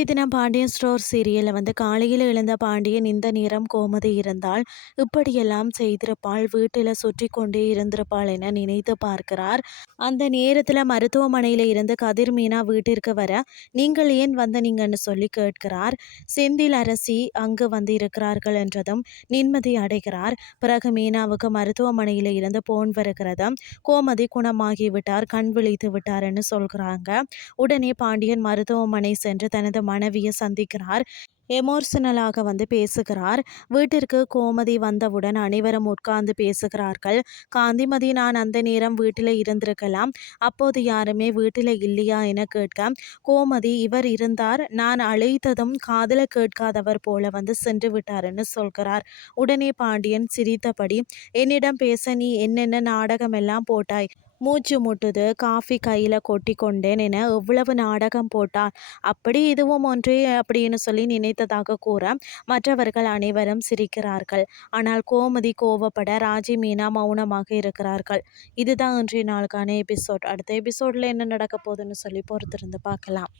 இன்றைய தினம் பாண்டியன் ஸ்டோர் சீரியலில் காலையில் எழுந்த பாண்டியன் இந்த நேரம் கோமதி இருந்தால் இப்படியெல்லாம் செய்திருப்பாள், வீட்டில் சுற்றி கொண்டே இருந்திருப்பாள் என நினைத்து பார்க்கிறார். அந்த நேரத்தில் மருத்துவமனையில் இருந்து கதிர் மீனா வீட்டிற்கு வர நீங்கள் ஏன் வந்தனீங்கன்னு சொல்லி கேட்கிறார். செந்தில் அரசி அங்கு இருக்கிறார்கள் என்றதும் நிம்மதி அடைகிறார். பிறகு மீனாவுக்கு மருத்துவமனையில் இருந்து போன் வருகிறது. கோமதி குணமாகிவிட்டார், கண் விழித்து விட்டார்னு சொல்கிறாங்க. உடனே பாண்டியன் மருத்துவமனை சென்று தனது மனைவியை சந்திக்கிறார். எமோஷனலாக பேசுகிறார். வீட்டிற்கு கோமதி வந்தவுடன் அனைவரும் உட்கார்ந்து பேசுகிறார்கள். காந்திமதி, நான் அந்த நேரம் வீட்டில் இருந்திருக்கலாம், அப்போது யாருமே வீட்டில் இல்லையா என கேட்க, கோமதி, இவர் இருந்தார், நான் அழைத்ததும் காதல கேட்காதவர் போல சென்று விட்டாருன்னு சொல்கிறார். உடனே பாண்டியன் சிரித்தபடி, என்னிடம் பேச நீ என்னென்ன நாடகம் எல்லாம் போட்டாய், மூச்சு முட்டுது, காஃபி கையில் கொட்டி கொண்டேன் என எவ்வளவு நாடகம் போட்டார், அப்படி இதுவும் ஒன்றே அப்படின்னு சொல்லி நினைத்ததாக கூற மற்றவர்கள் அனைவரும் சிரிக்கிறார்கள். ஆனால் கோமதி கோவப்பட ராஜி மீனா மௌனமாக இருக்கிறார்கள். இதுதான் இன்றைய நாளுக்கான எபிசோட். அடுத்த எபிசோட்ல என்ன நடக்க போகுதுன்னு சொல்லி பொறுத்திருந்து பார்க்கலாம்.